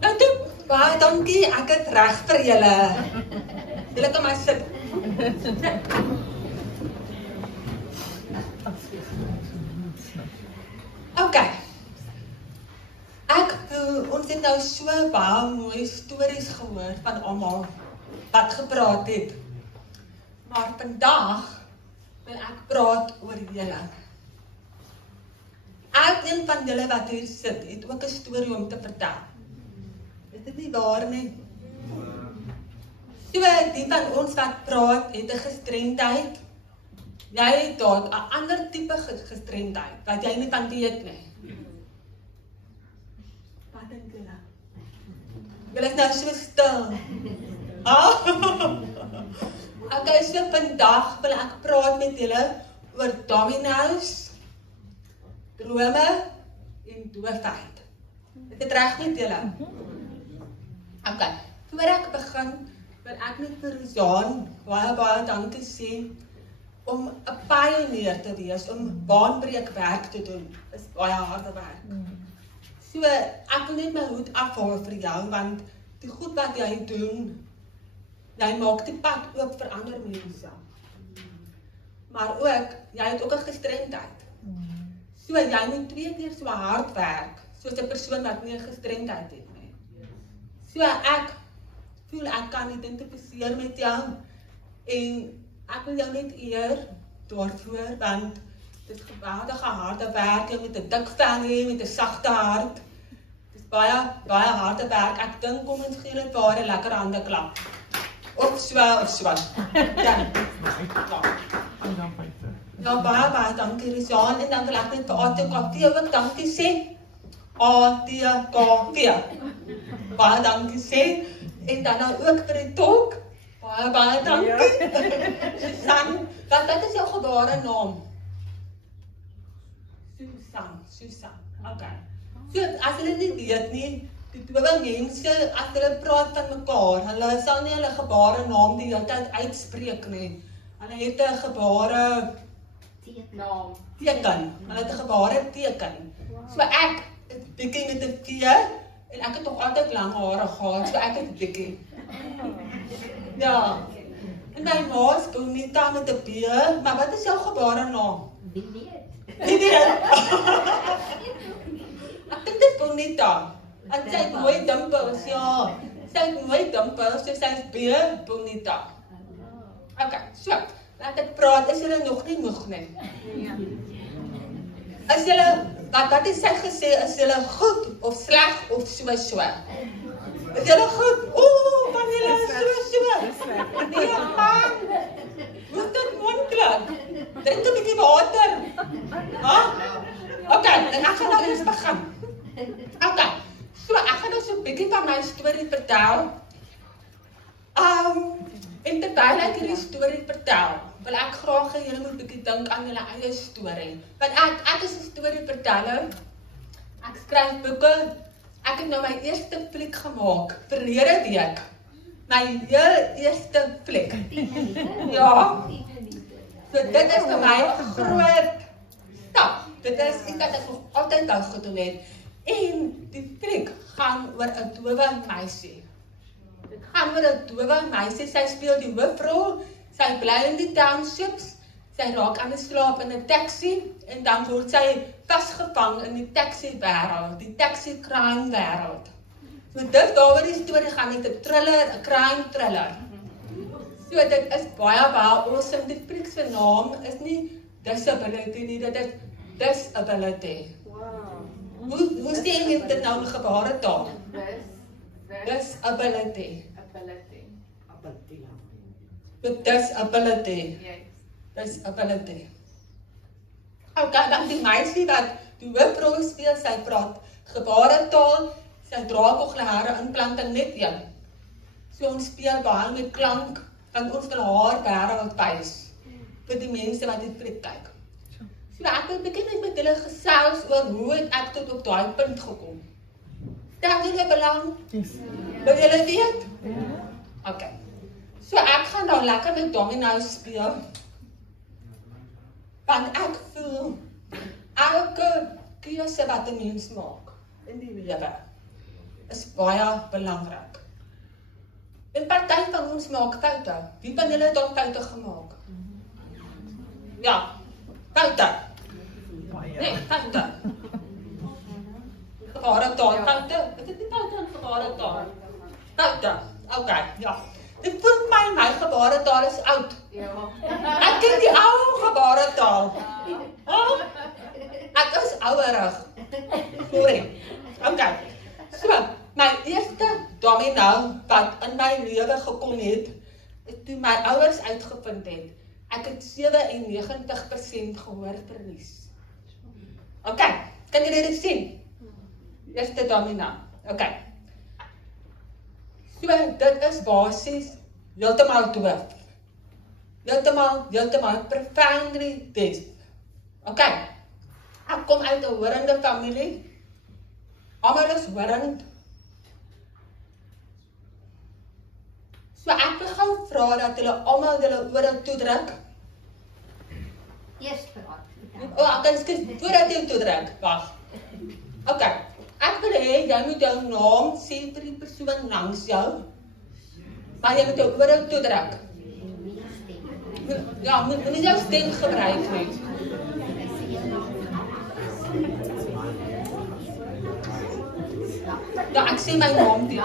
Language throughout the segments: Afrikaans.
Nou toe, baie dankie, ek het reg vir julle. Julle kan maar sit. OK. Ons het nou so baie mooi stories gehoor van almal wat gepraat het. Maar vandag wil ek praat oor julle. Elkeen van julle wat hier sit, het ook 'n storie om te vertel. Is dit nie waar nie? So, die van ons wat praat, het 'n gestremdheid. Jy het dalk 'n ander tipe gestremdheid, wat jy nie van weet nie. Wat dink julle? Julle is nou so stil. Okay, so vandag wil ek praat met julle oor domino's, drome en doofheid. Is dit reg met julle? Okay, voor ek begin, wil ek net vir Roosaan baie dankie sê om 'n pionier te wees, om baanbreek werk te doen. Dis baie harde werk. So, ek wil net my hoed afhaal vir jou, want die goed wat jy doen, jy maak die pad oop vir ander mense. Maar ook, jy het ook 'n gestremdheid. So, jy moet 2 keer so hard werk, soos 'n persoon wat nie 'n gestremdheid het nie. So, ek voel ek kan identifiseer met jou, en ek wil jou net eer daarvoor, want dit is geweldige harde werk, jy met 'n dik vel hê, met 'n sagte hart. Dit is baie harde werk. Ek dink kom ons gee dit vir 'n lekker hande klap. Of so. Ja, baie dankie Roosaan, en dan wil ek net vir ATKV ook dankie sê. ATKV. Baie dankie sê, en dan nou ook vir die tolk. Baie dankie. Susan, wat is jou gebare naam? Susan, okay. So, as hulle nie weet nie, die dowe mense, as hulle praat van mekaar, hulle sal nie hulle gebare naam die hele tyd uitspreek nie. Hulle het 'n gebare naam. Teken. Hulle het 'n gebare teken. So ek is bietjie met 'n T, en ek het nog altyd lang hare gehad, so ek het bietjie. Ja. En my ma is Bonita met 'n B, maar wat is jou gebare naam? Wie weet? Ek dink dit is Bonita. En sy het mooi dimpels, ja. Sy het mooi dimpels, so sy is B, Bonita. Okay, so, laat ek praat, is julle nog nie moeg nie? Ja. Is julle, wat het sy gesê, is julle goed of sleg of so? Is julle goed? Van julle so? Nee, man. Hoe is dit moontlik? Drink 'n bietjie water. Okay, dan ek gaan nou eers begin. Okay, so ek gaan nou so 'n bietjie van my storie vertel. En terwyl ek hierdie storie vertel, wil ek graag hê julle moet 'n bietjie dink aan julle eie storie. Want ek is 'n storieverteller. Ek skryf boeke. Ek het nou my eerste fliek gemaak, verlede week. My heel eerste fliek. Ja. So dit is vir my 'n groot stap. Dit is iets wat ek nog altyd wou gedoen het. En die fliek gaan oor 'n dowe meisie. Dit gaan oor 'n dowe meisie. Sy speel die hoofrol. Sy bly in die townships. Sy raak aan die slaap in 'n taxi, en dan word sy vasgevang in die taxi wêreld, die taxi crime wêreld. So dit daaroor die storie gaan, met 'n thriller, 'n crime thriller. So dit is baie awesome. Die fliek se naam is nie Disability nie, dit is Disability. Wow. Hoe sê jy dit nou in gebare taal? Disability. Disability. Disability. Okay, dan die meisie wat die hoofrol speel, sy praat gebare taal, sy dra kokleaire implanting net een. So ons speel baie met klank, want ons wil haar wêreld wys vir die mense wat die fliek kyk. So ek wil begin met julle gesels oor hoe het ek tot op daai punt gekom. Stel julle belang? Wil julle weet? Okay. So ek gaan nou lekker met domino's speel. Want ek voel elke keuse wat 'n mens maak, in die lewe is baie belangrik. En party van ons maak foute. Wie van julle het al foute gemaak? Ja, foute. Nee, foute. Gebare taal, foute. Ek het nie foute in gebare taal. Foute, okay, ja. Dit voel my gebare taal is oud. Ek ken die ou gebare taal. Oh, ek is ouerig. Sorry. Okay. So, my eerste domino wat in my lewe gekom het, is toe my ouers uitgevind het, ek het 97% gehoor verlies. Okay, kan julle dit sien? Eerste domino. Okay. So, dit is basies heeltemal doof. Heeltemal profoundly deaf. Okay. Ek kom uit 'n horende familie. Almal is horend. So ek wil gou vra dat hulle almal hulle ore toedruk. Eers praat. Ek kan skielik voordat jy toedruk. Wag. Okay. Ek wil hê jy moet jou naam sê vir die persoon langs jou. Maar jy moet jou ore toedruk. Ja, moet nie jou stem gebruik nie. Ja, ek sê my naam die.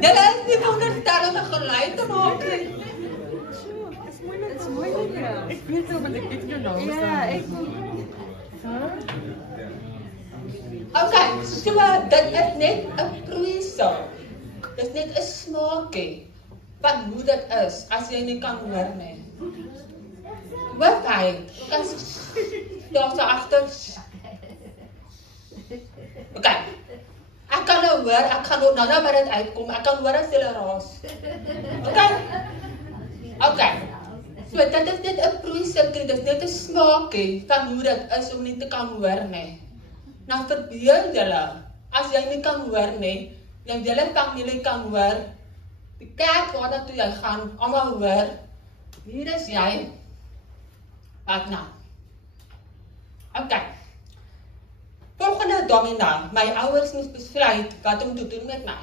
Julle is nie veronderstel om 'n geluid te maak nie. Het is moeilijk, ja. Ik weet het, want ik weet je nou. Ja, ik Okay, so dit is net 'n proesel. Dit is net 'n smaakie van hoe dit is as jy nie kan hoor nie. Wat hy? Daar's agter. Okay. Ek kan nou hoor, ek gaan nou maar dit uitkom. Ek kan hoor as jy raas. Okay. Okay. So dit is net 'n proeseltjie, dit is net 'n smaakie van hoe dit is om nie te kan hoor nie. Nou verbeel julle, as jy nie kan hoor nie, jou hele familie kan hoor, die kerk waar toe jy gaan, almal hoor, hier is jy, wat nou? Okay. Volgende domino, my ouers moes besluit wat om te doen met my.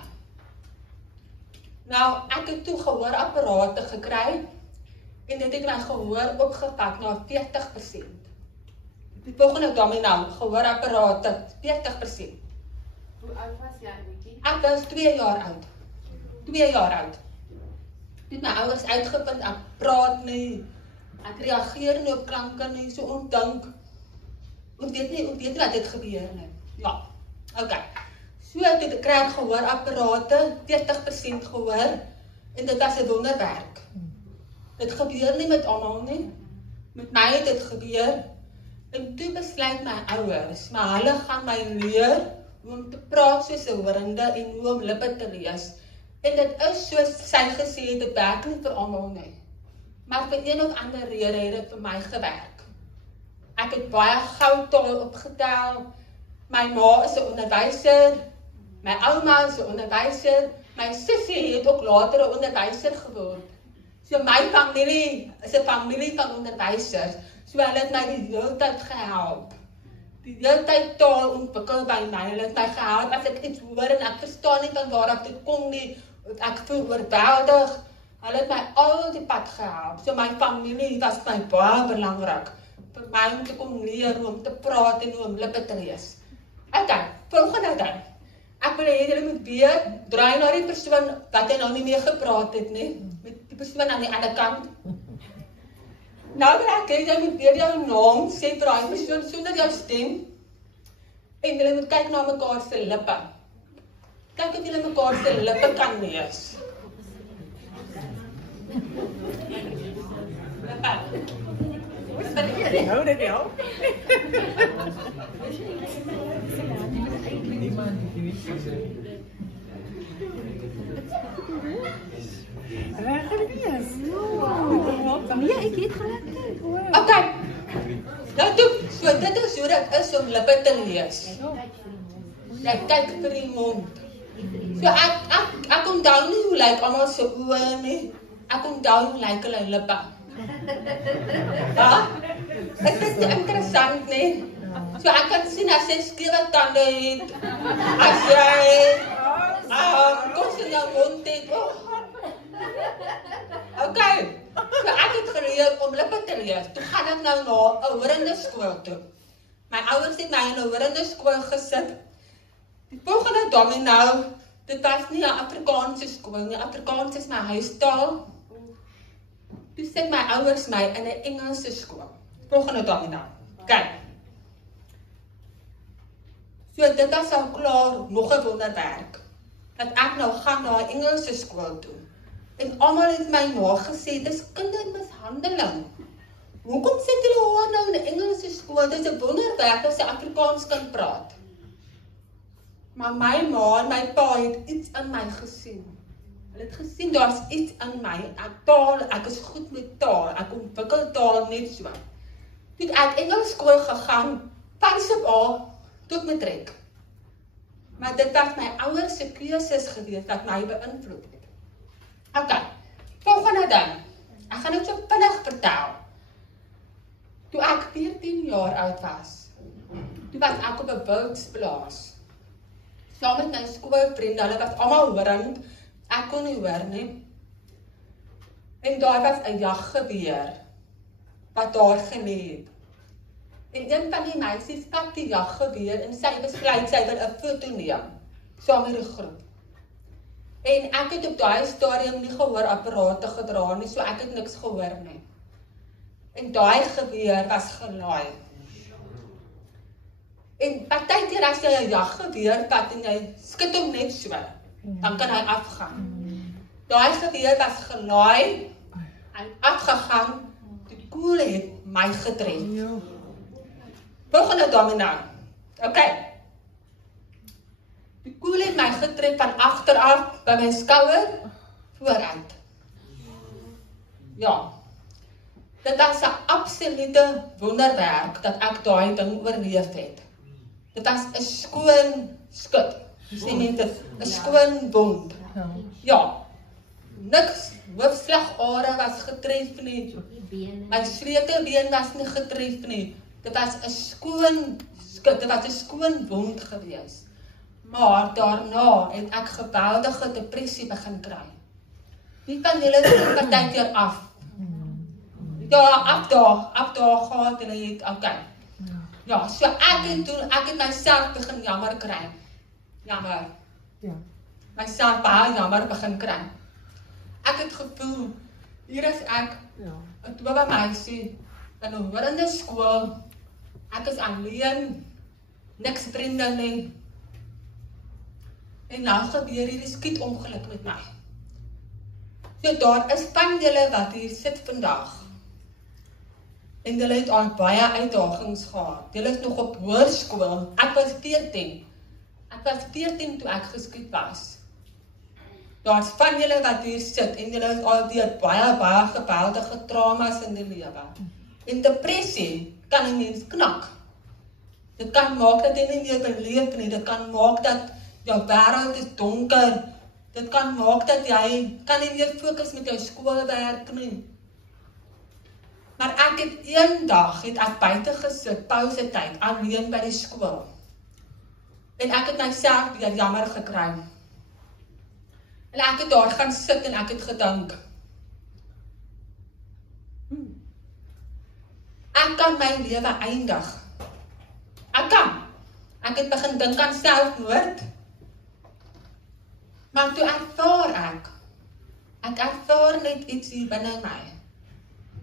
Nou, ek het toe gehoorapparate gekry, en dit het my gehoor opgepak na 40%. Die volgende domino, gehoorapparate, 40%. Hoe oud was jij, Nikki? Ek was 2 jaar oud. 2 jaar oud. Toe my ouers uitgevind, ek praat nie, ek reageer nie op klanke nie, so ondink. Ek weet nie wat dit gebeur nie. Ja, okay. So toe ek kry gehoorapparate, 40% gehoor, en dit was 'n wonderwerk. Dit gebeur nie met almal nie. Met my het dit gebeur. En toe besluit my ouers, maar hulle gaan my leer hoe om te praat soos 'n horende en hoe om lippe te lees. En dit is soos sy gesê het, dit werk nie vir almal nie. Maar vir een of ander rede het dit vir my gewerk. Ek het baie gou taal opgetel. My ma is 'n onderwyser, my ouma is 'n onderwyser, my sussie het ook later 'n onderwyser geword. So my familie is 'n familie van onderwysers. So hulle het my die hele tyd gehelp. Die hele tyd taal ontwikkel by my. Hulle het my gehelp as ek iets hoor en ek verstaan nie van waar dit kom nie. Ek voel oorweldig. Hulle het my al die pad gehelp. So my familie was my baie belangrik. Vir my om te kom leer, om te praat en om lippe te lees. Okay, volgende ding. Ek wil hê julle moet weer draai na die persoon wat jy nou nie meer gepraat het nie. Met die persoon aan die ander kant. Nou wil ek hê jy moet weer jou naam sê vir daai persoon sonder jou stem. En julle moet kyk na mekaar se lippe. Kyk of julle mekaar se lippe kan lees. Nou, dat jou. Ja, ik weet gelijk. Okay. Nou toe, so dit is hoe dit is om lippe te lees. Jy kyk vir die mond. So ek onthou nie hoe lyk almal se oë nie. Ek onthou hoe lyk hulle lippe. Ja? tand nie. So ek kan sien as jy skewe tande het, as jy kos in jou mond het. Okay, so ek het geleer om lippe te leer. Toe gaan ek nou na 'n horende skool toe. My ouers het my in 'n horende skool gesit. Die volgende domino, dit was nie 'n Afrikaanse skool nie. Afrikaans is my huistaal. Toe sit my ouers my in 'n Engelse skool. Volgende domino. Kyk. So dit was al klaar nog 'n wonderwerk. Dat ek nou gaan na 'n Engelse skool toe. En almal het my nagesê, dis kindermishandeling. Hoekom sit julle haar nou in 'n Engelse skool? Dis 'n wonderwerk as sy Afrikaans kan praat. Maar my ma en my pa het iets in my gesien. Hulle het gesien daar's iets in my. Ek is goed met taal. Ek ontwikkel taal net so. Toe ek Engels skool gegaan, van sub A tot matriek. Maar dit was my ouers se keuses gewees wat my beïnvloed het. Okay, volgende ding. Ek gaan net so vinnig vertel. Toe ek 14 jaar oud was, toe was ek op 'n wildsplaas. Saam met my skoolvriende, hulle was almal horend, ek kon nie hoor nie. En daar was 'n jaggeweer wat daar gelê het. En een van die meisies pak die jaggeweer en sy besluit sy wil 'n foto neem, saam met die groep. En ek het op daai stadium nie gehoorapparate gedra nie, so ek het niks gehoor nie. En daai geweer was gelaai. En partykeer as jy 'n jaggeweer vat en jy skud hom net so, dan kan hy afgaan. Daai geweer was gelaai, hy het afgegaan, die koel het my getref. Volgende domino. Okay. Die koel het my getref van agteraf by my skouer vooruit. Ja. Dit was 'n absolute wonderwerk dat ek daai ding oorleef het. Dit was 'n skoon skud. Sê net 'n skoon wond. Ja. Niks hoofslagare was getref nie. My sleutelbeen was nie getref nie. Dit was 'n skoon skud, dit was 'n skoon wond gewees. Maar daarna het ek geweldige depressie begin kry. Wie kan julle sien partykeer af? Ja, afdaag gehad en het, okay. Ja, so ek het myself begin jammer kry. Jammer. Ja. Myself baie jammer begin kry. Ek het gevoel, hier is ek, 'n dowe meisie, in 'n horende skool, ek is alleen, niks vriende nie. En nou gebeur hierdie skietongeluk met my. So daar is van julle wat hier sit vandag. En julle het al baie uitdagings gehad. Julle is nog op hoërskool. Ek was 14. Ek was 14 toe ek geskiet was. Daar's van julle wat hier sit en julle het al deur baie geweldige traumas in die lewe. En depressie kan 'n mens knak. Dit kan maak dat jy nie meer beleef nie. Dit kan maak dat jou wêreld is donker. Dit kan maak dat jy kan nie meer fokus met jou skoolwerk nie. Maar ek het eendag buite gesit, pausetyd, alleen by die skool. En ek het myself weer jammer gekry. En ek het daar gaan sit en ek het gedink. Ek kan my lewe eindig. Ek kan. Ek het begin dink aan selfmoord. Maar toe ervaar ek ervaar net iets hier binne my.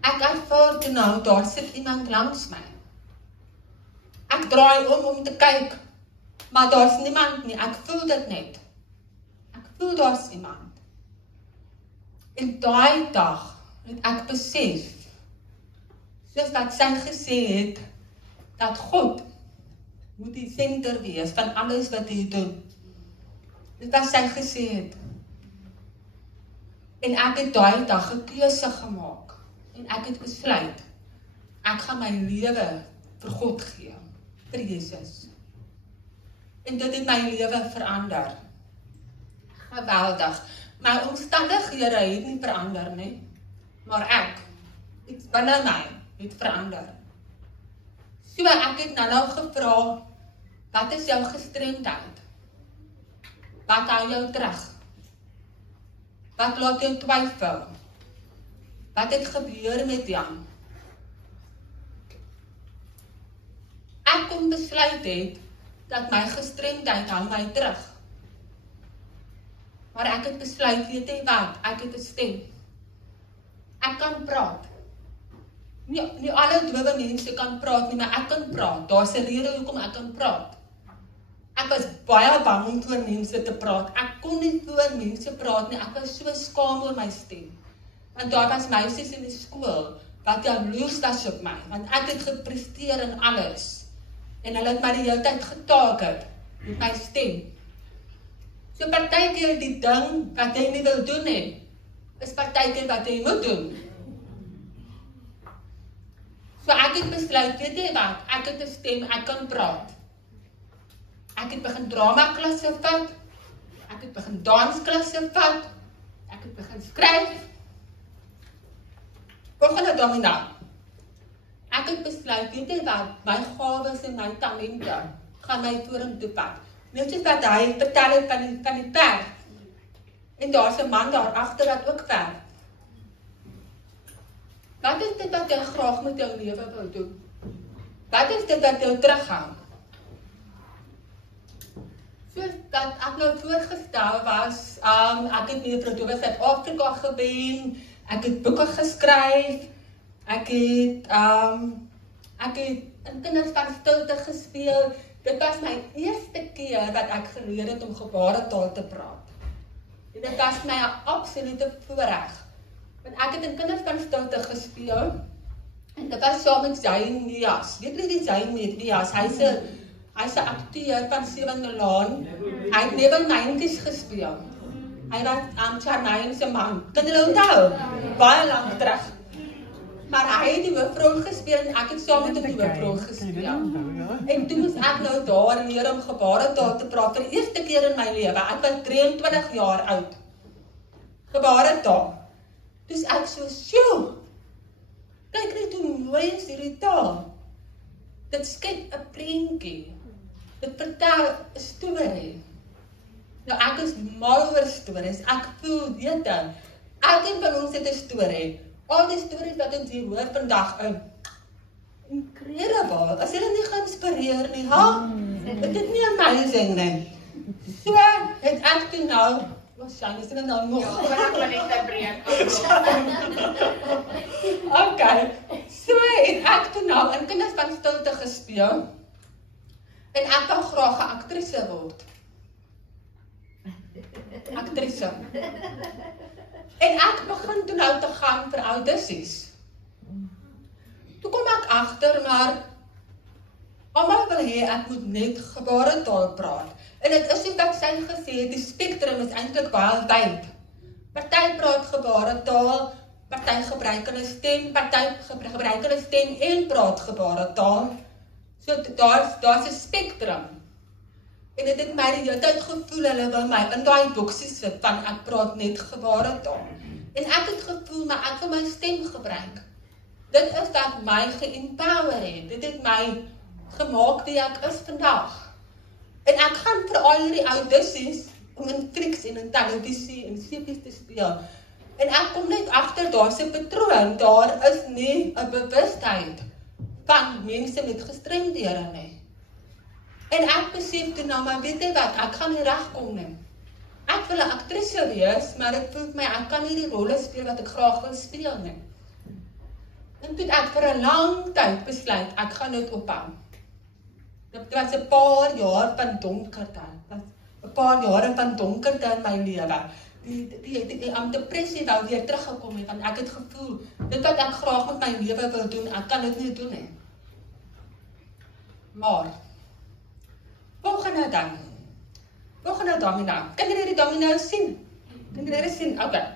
Ek ervaar toe nou, daar sit iemand langs my. Ek draai om te kyk, maar daar's niemand nie, ek voel dit net. Ek voel daar's iemand. En daai dag het ek besef, soos wat sy gesê het, dat God moet die senter wees van alles wat hy doen. Dit wat sy gesê het. En ek het daai dag 'n keuse gemaak. En ek het besluit, ek gaan my lewe vir God gee, vir Jesus. En dit het my lewe verander. Geweldig. My omstandighede het nie verander nie, maar ek, iets binne my, het verander. So ek het nou gevra, wat is jou gestremdheid? Wat hou jou terug? Wat laat jou twyfel? Wat het gebeur met jou? Ek kon besluit het, dat my gestremdheid hou my terug. Maar ek het besluit, weet jy wat, ek het 'n stem. Ek kan praat. Nie alle dowe mense kan praat nie, maar ek kan praat. Daar's 'n rede hoekom ek kan praat. Ek was baie bang om voor mense te praat. Ek kon nie voor mense praat nie. Ek was so skaam oor my stem. Want daar was meisies in die skool wat jaloers was op my, want ek het gepresteer in alles. En hulle het my die hele tyd getaker met my stem. So partykeer die ding wat jy nie wil doen nie, is partykeer wat jy moet doen. So ek het besluit, weet jy wat, ek het 'n stem, ek kan praat. Ek het begin dramaklasse vat, ek het begin dansklasse vat, ek het begin skryf. Volgende domina. Ek het besluit, weet jy wat, my gawes en my talente gaan my vorentoe vat. Weet jy wat hy vertel het van die perd? En daar's 'n man daar agter wat ook perd. Wat is dit wat jy graag met jou lewe wil doen? Wat is dit wat jou terughou? So dat ek nou voorgestel was, ek het mevrou Dowe Suid-Afrika gewen, ek het boeke geskryf, ek het in kinders van stilte gespeel. Dit was my eerste keer wat ek geleer het om gebaretaal te praat. En dit was my 'n absolute voorreg. Want ek het in kinders van stilte gespeel, en dit was saam met Jane Nias. Weet jy wie Jane Nias? Hy's 'n akteur van Sewende Laan. Hy het Neville Nientjies gespeel. Hy was Charmaine se man. Kan julle onthou? Baie lank terug. Maar hy het die hoofrol gespeel en ek het saam met die hoofrol gespeel. En toe moes ek nou daar leer om gebaretaal te praat vir die eerste keer in my lewe. Ek was 23 jaar oud. Gebaretaal. Dus ek so, sjoe, kyk net hoe mooi is hierdie taal. Dit skep 'n prentjie. Dit vertel 'n storie. Nou ek is mal oor stories. Ek voel, weet jy, elkeen van ons het 'n storie. Al die stories wat ons hier hoor vandag in. Incredible. As julle nie geïnspireer nie, ha? Dit is nie amazing nie. So het ek toe nou, Shane, is dit nou nog? Okay. So het ek toe nou in kinders van stilte gespeel. En ek wou graag 'n aktrise word. Aktrise. En ek begin toe nou te gaan vir audisies. Toe kom ek agter, maar almal wil hê ek moet net gebaretaal praat. En dit is soos wat sy gesê het, die spektrum is eintlik baie wyd. Party praat gebaretaal, party gebruik hulle stem, party gebruik hulle stem en praat gebaretaal. So daar's 'n spektrum. En dit het my die hele tyd gevoel, hulle wil my in daai boksie sit van ek praat net gebaretaal. En ek het gevoel, maar ek wil my stem gebruik. Dit is wat my ge-empower het. Dit het my gemaak wie ek is vandag. En ek gaan vir al hierdie audisies om in flieks en in televisie en series te speel. En ek kom net agter daar's 'n patroon, daar is nie 'n bewustheid van mense met gestremdhede nie. En ek besef toe nou, maar weet jy wat, ek gaan nie regkom nie. Ek wil 'n aktrise wees, maar ek voel my, ek kan nie die rolle speel wat ek graag wil speel nie. En toe ek vir 'n lang tyd besluit, ek gaan dit ophou. Dit was 'n paar jaar van donkerte. 'n Paar jare van donkerte in my lewe. Die depressie wou weer teruggekom het, want ek het gevoel, dit wat ek graag met my lewe wil doen, ek kan dit nie doen nie. Maar volgende domino. Kan julle die domino sien? Kan julle dit sien? Okay.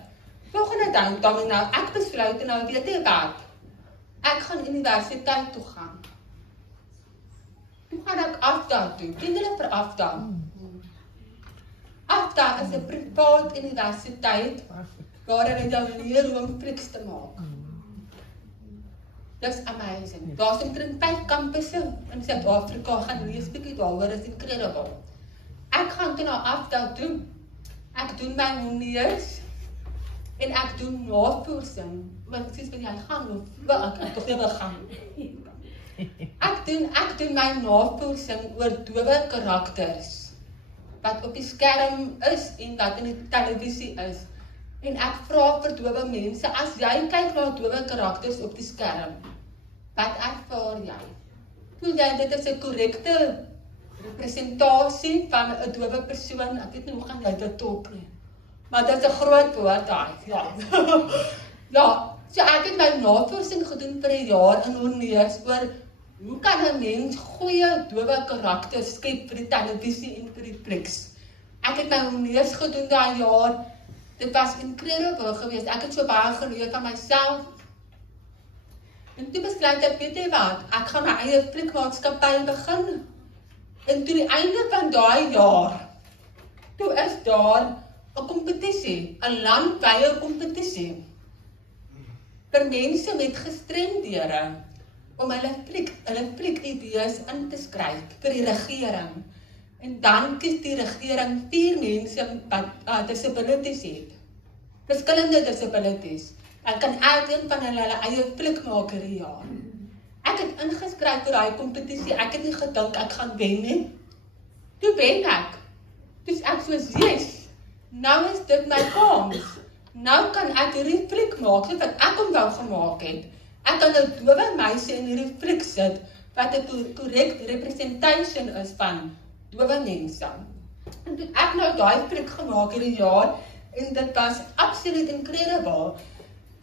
Volgende domino, ek besluit nou, weet jy wat? Ek gaan universiteit toe gaan. Toe gaan ek AFDA toe. Ken julle vir AFDA? AFDA is 'n privaat universiteit waar hulle jou leer hoe om flieks te maak. Dis amazing. Daar's omtrent 5 kampusse in Suid-Afrika, gaan lees bietjie daaroor, is incredible. Ek gaan toe nou aftel toe. Ek doen my honneurs en ek doen navorsing. Want sies by jy gaan of ek tog nie wil gaan. Ek doen my navorsing oor dowe karakters wat op die skerm is en wat in die televisie is. En ek vra vir dowe mense, as jy kyk na dowe karakters op die skerm, wat ervaar jy? Voel jy dit is 'n korrekte representasie van 'n dowe persoon? Ek weet nie hoe gaan jy dit top nie. Maar dit is 'n groot woord daai. Ja. Ja, so ek het my navorsing gedoen vir 'n jaar in honneurs oor hoe kan 'n mens goeie dowe karakters skep vir die televisie en vir die flieks. Ek het my honneurs gedoen daai jaar. Dit was incredible geweest. Ek het so baie geleer van myself. En toe besluit ek, weet jy wat, ek gaan my eie fliekmaatskappy begin. En toe die einde van daai jaar, toe is daar 'n kompetisie, 'n landwyse kompetisie vir mense met gestremdhede om hulle fliek-idees in te skryf vir die regering. En dan kies die regering 4 mense wat disabilities het. Verskillende disabilities. Dan kan elkeen van hulle eie fliek maak hierdie jaar. Ek het ingeskryf vir daai kompetisie. Ek het nie gedink ek gaan wen nie. Toe wen ek. Dus ek soos, yes, nou is dit my kans. Nou kan ek hierdie fliek maak, soos wat ek hom wou gemaak het. Ek kan 'n dowe meisie in hierdie fliek sit, wat 'n correct representation is van dowe mense. En toe ek nou daai fliek gemaak hierdie jaar, en dit was absoluut incredible.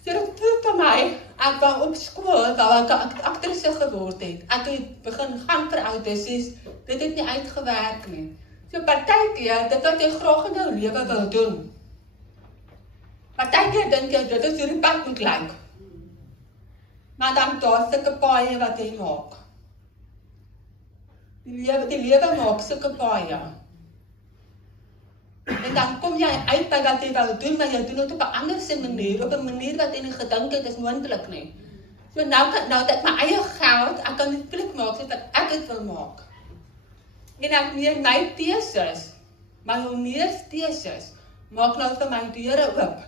So dit voel vir my, ek wou op skool, waar ek 'n aktrise geword het. Ek het begin gaan vir audisies, dit het nie uitgewerk nie. So partykeer, dit wat jy graag in jou lewe wil doen. Partykeer dink jy, dit is hoe die pad moet lyk. Maar dan daar sulke paaie wat jy maak. Die lewe maak sulke paaie. En dan kom jy uit by wat jy wil doen, maar jy doen dit op 'n ander manier, op 'n manier wat jy nie gedink het is moontlik nie. So nou dat ek my eie geld, ek kan die fliek maak soos wat ek dit wil maak. En ek neem my teses, my honneursteses, maak nou vir my deure oop.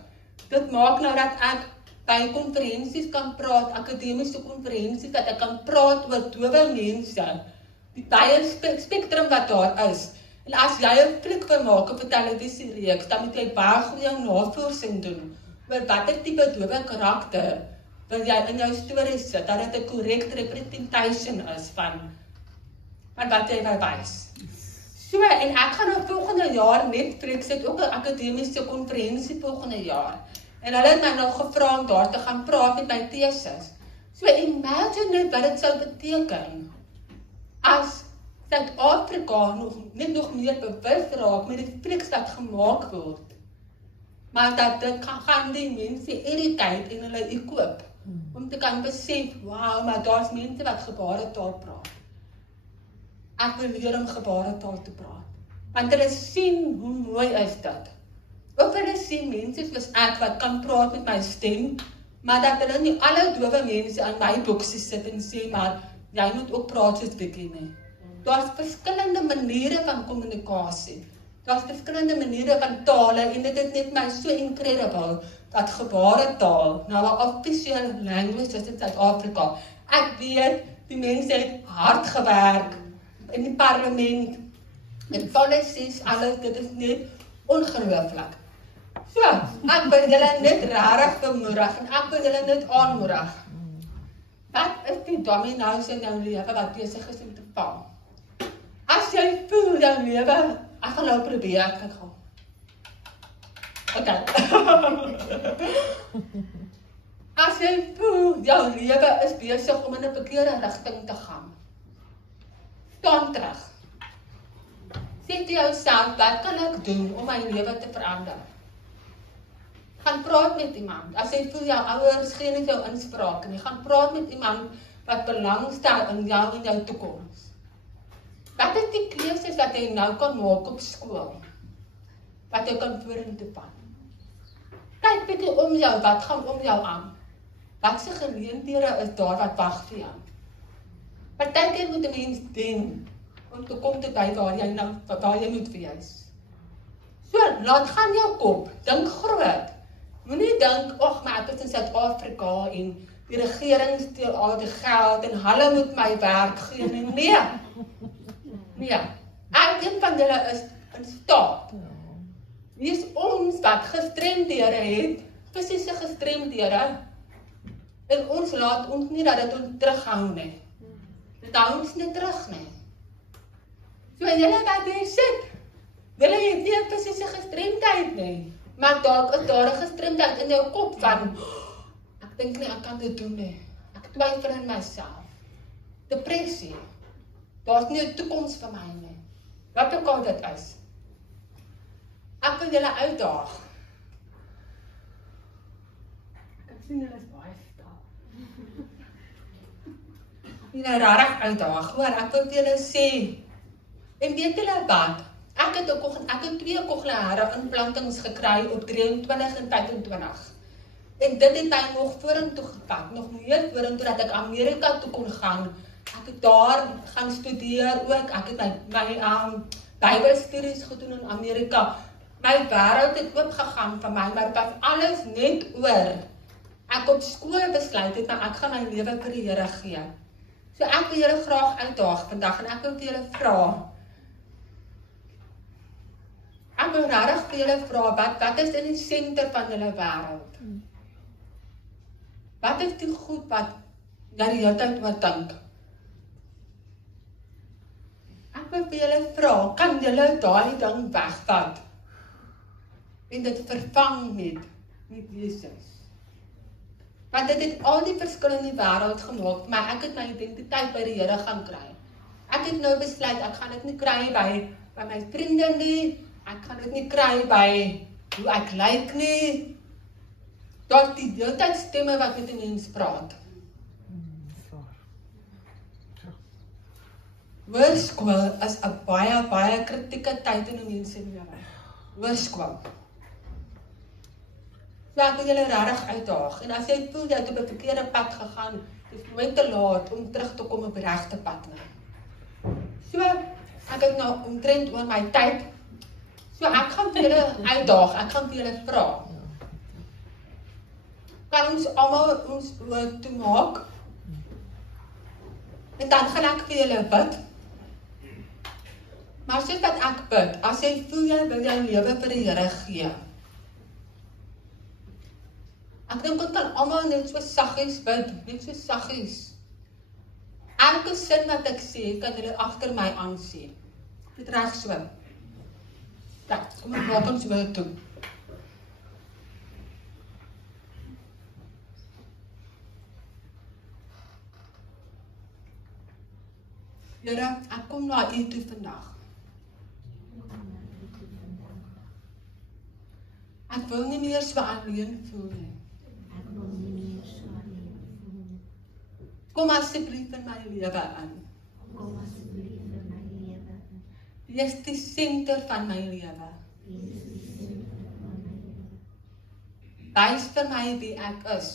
Dit maak nou dat ek by konferensies kan praat, akademiese konferensies, dat ek kan praat oor dowe mense, die baie spektrum wat daar is. En as jy 'n fliek wil maak op 'n televisiereeks, dan moet jy baie goeie navorsing doen oor watter tipe dowe karakter wil jy in jou storie sit, dat dit 'n correct representation is van wat jy wil wys. So, en ek gaan nou volgende jaar Netflix het ook 'n akademiese konferensie volgende jaar. En hulle het my nou gevra om daar te gaan praat met my teses. So, imagine net wat dit sou beteken as Suid-Afrika nog meer bewus raak met die flieks wat gemaak word. Maar dat dit gaan die mense irritate en hulle koop. Om te kan besef, wow, maar daar's mense wat gebaretaal praat. Ek wil leer om gebaretaal te praat. Want hulle sien hoe mooi is dit. Of hulle sien mense soos ek wat kan praat met my stem, maar dat hulle nie alle dowe mense aan my boksie sit en sê, maar jy moet ook praat soos Vicky nie. Daar's verskillende maniere van kommunikasie. Daar's verskillende maniere van tale en dit is net my so incredible dat gebaretaal nou 'n official language is in Suid-Afrika. Ek weet die mense het hard gewerk in die parlement met policies, alles, dit is net ongelooflik. So, ek wil julle net regtig bemoedig en ek wil julle net aanmoedig. Wat is die domino's in jou lewe wat besig is om te val? As jy voel jou lewe, ek gaan nou probeer, ek gaan. Okay. As jy voel jou lewe is besig om in 'n verkeerde rigting te gaan, staan terug. Sê vir jouself, wat kan ek doen om my lewe te verander? Gaan praat met iemand. As jy voel jou ouers gee nie jou inspraak nie, gaan praat met iemand wat belangstel in jou en jou toekoms. Wat is die keuses wat jy nou kan maak op skool? Wat jy kan vorentoe vat? Kyk bietjie om jou, wat gaan om jou aan? Wat se geleenthede is daar wat wag vir jou? Partykeer moet 'n mens doen om te kom te by waar jy moet wees. So, laat gaan jou kop, dink groot. Moenie dink, ag, maar ek is in Suid-Afrika en die regering steel al die geld en hulle moet my werk gee. Nee. Elkeen van julle is in staat. Wie is ons wat gestremdhede het, fisiese gestremdhede, en ons laat ons nie dat dit ons terughou nie. Dit hou ons nie terug nie. So julle wat hier sit, julle het nie 'n fisiese gestremdheid nie, maar dalk is daar 'n gestremdheid in jou kop van, ek dink nie ek kan dit doen nie. Ek twyfel in myself. Depressie. Daar's nie 'n toekoms vir my nie. Wat ook al dit is. Ek wil julle uitdaag. Ek sien julle is baie stil. Julle rarig uitdaag, hoor, ek wil vir julle sê. En weet julle wat? Ek het 2 kokleaire implantings gekry op 23 en 25. En dit het my nog vorentoe gepak, nog meer vorentoe dat ek Amerika toe kon gaan. Ek het daar gaan studeer ook, ek het my Bybelstudies gedoen in Amerika. My wêreld het oopgegaan vir my, maar dit was alles net oor. Ek op skool besluit het, maar ek gaan my lewe vir die Here gee. So ek wil julle graag uitdaag vandag en ek wil vir julle vra. Ek wil regtig vir julle vra, wat is in die senter van julle wêreld? Wat is die goed wat jy die hele tyd oor dink? Ek wil vir julle vra, kan julle daai ding wegvat en dit vervang met Jesus? Want dit het al die verskil in die wêreld gemaak, maar ek het my identiteit by die Here gaan kry. Ek het nou besluit, ek gaan dit nie kry by my vriende nie, ek gaan dit nie kry by hoe ek lyk nie. Daar's die hele tyd stemme wat met 'n mens praat. Hoërskool is 'n baie kritieke tyd in 'n mens se lewe. Hoërskool. So ek wil julle regtig uitdaag. En as jy voel jy het op 'n verkeerde pad gegaan, dis nooit te laat om terug te kom op die regte pad nie. So ek het nou omtrent oor my tyd. So ek gaan vir julle uitdaag, ek gaan vir julle vra. Kan ons almal ons oë toemaak? En dan gaan ek vir julle bid. Maar soos wat ek bid, as jy voel jy wil jou lewe vir die Here gee. Ek dink ons kan almal net so saggies bid, net so saggies. Elke sin wat ek sê, kan julle agter my aan sê. Dit reg so. Ja, kom ons maak ons oë toe. Here, ek kom na U toe vandag. Ek wil nie meer so alleen voel nie. Kom asseblief in my lewe in. Wees die senter van my lewe. Wys vir my wie ek is.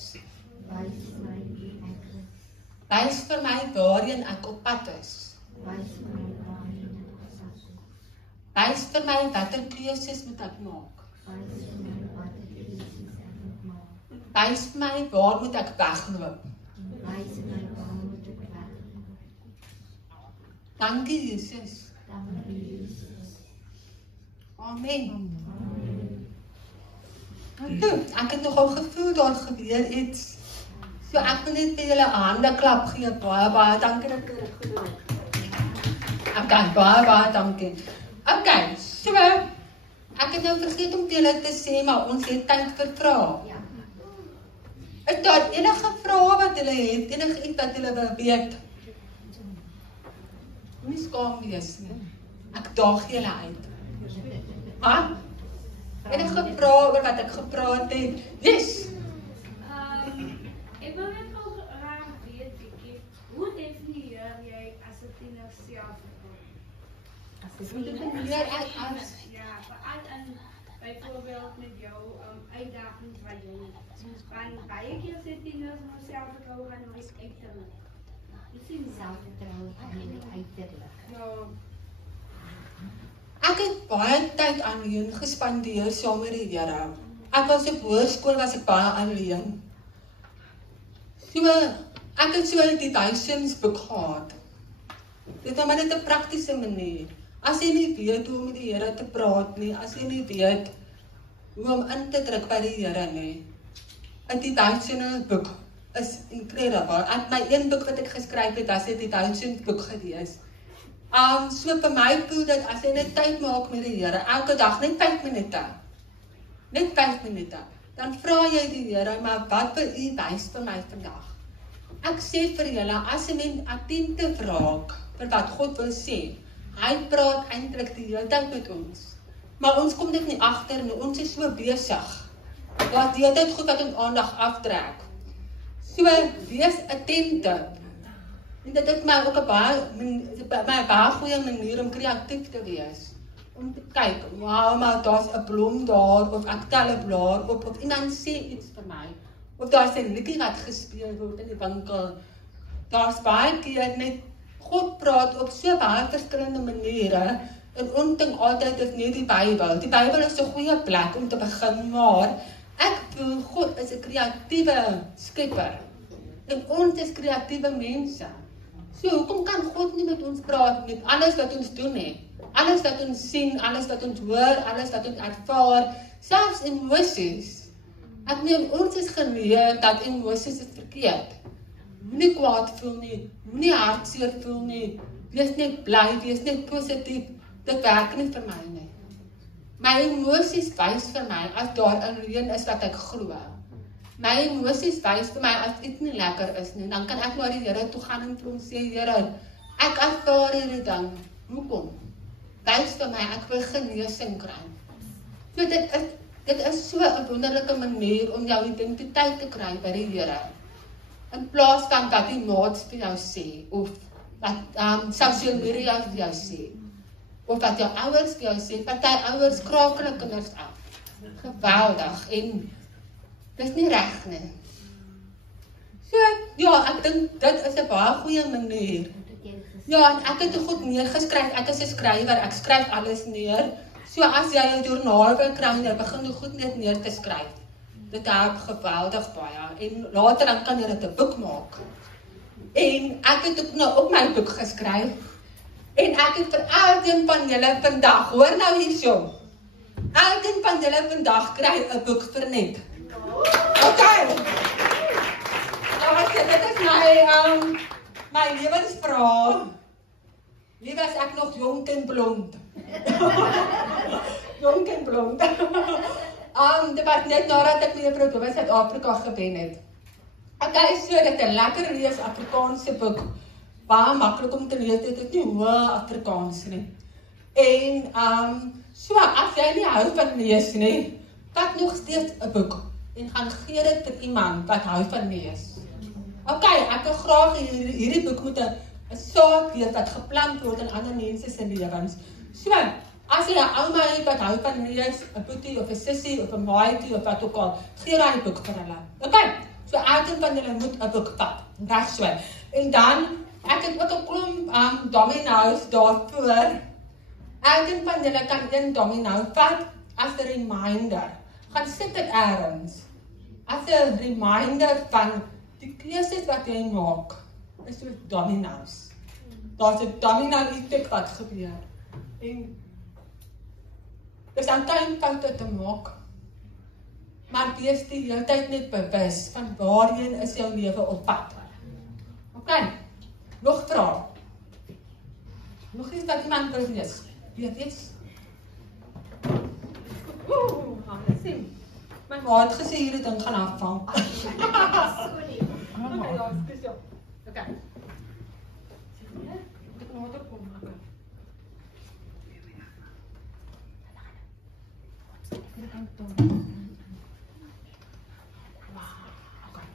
Wys vir my waarheen ek op pad is. Wys vir my watter keuses moet ek maak. Wys vir my waar moet ek wegloop. Dankie Jesus. Amen. Ek het nogal gevoel daar gebeur iets. So ek wil net vir julle 'n hande klap gee. Baie dankie dat julle dit gedoen het. Okay, baie dankie. Okay, so ek het nou vergeet om vir julle te sê, maar ons het tyd vir vrae. Is daar enige vrae wat julle het? Enige iets wat julle wil weet? Moenie skaam wees nie. Ek daag julle uit. Ha? Enige vrae oor wat ek gepraat het? Yes. Ek wil net ook graag weet, Vicky, hoe definieer jy as 'n tiener self? Hoe definieer ek as? Ja, veral Bijvoorbeeld met jouw uitdaging van jou. Want baie keer sê tieners nou selfvertroue gaan nooit uiterlijk. Dis nie selfvertroue gaan nie uiterlijk. Ja. Ek het baie tyd alleen gespandeer saam met die Here. Ek was op hoërskool was ek baie alleen. So, ek het so die duisendsboek gehad. Dit is maar net 'n praktiese manier. As jy nie weet hoe om met die Here te praat nie, as jy nie weet hoe om in te druk by die Here nie. En die duisendsboek is incredible. En my een boek wat ek geskryf het, as ek die duisendsboek gelees. So vir my voel dit, as jy net tyd maak met die Here, elke dag, net 5 minute. Net 5 minute. Dan vra jy die Here, maar wat wil U wys vir my vandag? Ek sê vir julle, as jy net attent raak vir wat God wil sê, hy praat eintlik die hele tyd met ons. Maar ons kom dit nie agter nie, ons is so besig. Wat die hele tyd goed wat ons aandag aftrek. So, wees attentive. En dit is my ook 'n baie goeie manier om kreatief te wees. Om te kyk, wow, maar daar's 'n blom daar, of ek tel 'n blaar op, of iemand sê iets vir my. Of daar's 'n liedjie wat gespeel word in die winkel. Daar's baie keer net, God praat op so baie verskillende maniere, en ons dink altyd is nie die Bybel. Die Bybel is 'n goeie plek om te begin, maar ek voel God is 'n kreatiewe skepper. En ons is kreatiewe mense. So, hoekom kan God nie met ons praat met alles wat ons doen nie? Alles wat ons sien, alles wat ons hoor, alles wat ons ervaar, selfs emosies. Ek meen, ons is geleer dat emosies is verkeerd. Moenie kwaad voel nie, moenie hartseer voel nie, wees net bly, wees net positief. Dit werk nie vir my nie. My emosies wys vir my as daar 'n reën is wat ek glo. My emosies wys vir my as iets nie lekker is nie, dan kan ek na die Here toe gaan en vir hom sê, Here, ek ervaar hierdie ding. Hoekom? Wys vir my, ek wil genesing kry. So dit is so 'n wonderlike manier om jou identiteit te kry by die Here. In plaas van wat die maats vir jou sê, of wat social media vir jou sê, of wat jou ouers vir jou sê, party ouers kraak hulle kinders af. Geweldig, en dis nie reg nie. So, ja, ek dink dit is 'n baie goeie manier. Ja, en ek het goed neergeskryf, ek is 'n skrywer, ek skryf alles neer. So as jy 'n joernaal wil kry, jy begin goed net neer te skryf. Dit help geweldig baie, en later dan kan jy dit 'n boek maak. En ek het ook nou op my boek geskryf, en ek het vir elkeen van julle vandag, hoor nou hierso, elkeen van julle vandag kry 'n boek vir net. Okay. Dit is my lewensverhaal. Wie was ek nog jonk en blond? Jonk en blond. Dit was net nadat ek mevrou Dobbin Suid-Afrika gewen het. Okay, so dit 'n lekker lees Afrikaanse boek. Baie maklik om te lees, dit is nie hoe Afrikaans nie. En so as jy nie hou van lees nie, vat nog steeds 'n boek en gaan gee dit vir iemand wat hou van lees. Okay, ek wil graag hierdie boek moet 'n saad wees wat geplant word in ander mense se lewens. So, as jy 'n ouma het wat hou van lees, 'n boetie of 'n sussie of 'n maatjie of wat ook al, gee daai boek vir hulle. Okay, so elkeen van julle moet 'n boek vat. Reg so. En dan, ek het ook 'n klomp domino's daarvoor. Elkeen van julle kan een domino vat as 'n reminder. Gaan sit dit elders. As 'n reminder van die keuses wat jy maak, is soos domino's. Daar's 'n domino-effek wat gebeur. En dis aan tyd foute te maak. Maar wees die hele tyd net bewus van waarheen is jou lewe op pad. Okay, nog vrae? Nog iets wat iemand wil lees? Weet iets? Sien. My ma het gesê hierdie ding gaan afval. Sorry. Okay, ja, dis ja. Okay. Ek moet water kom maak. Wow. Okay.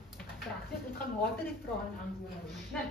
Ek gaan water die vrae en antwoorde. Nee.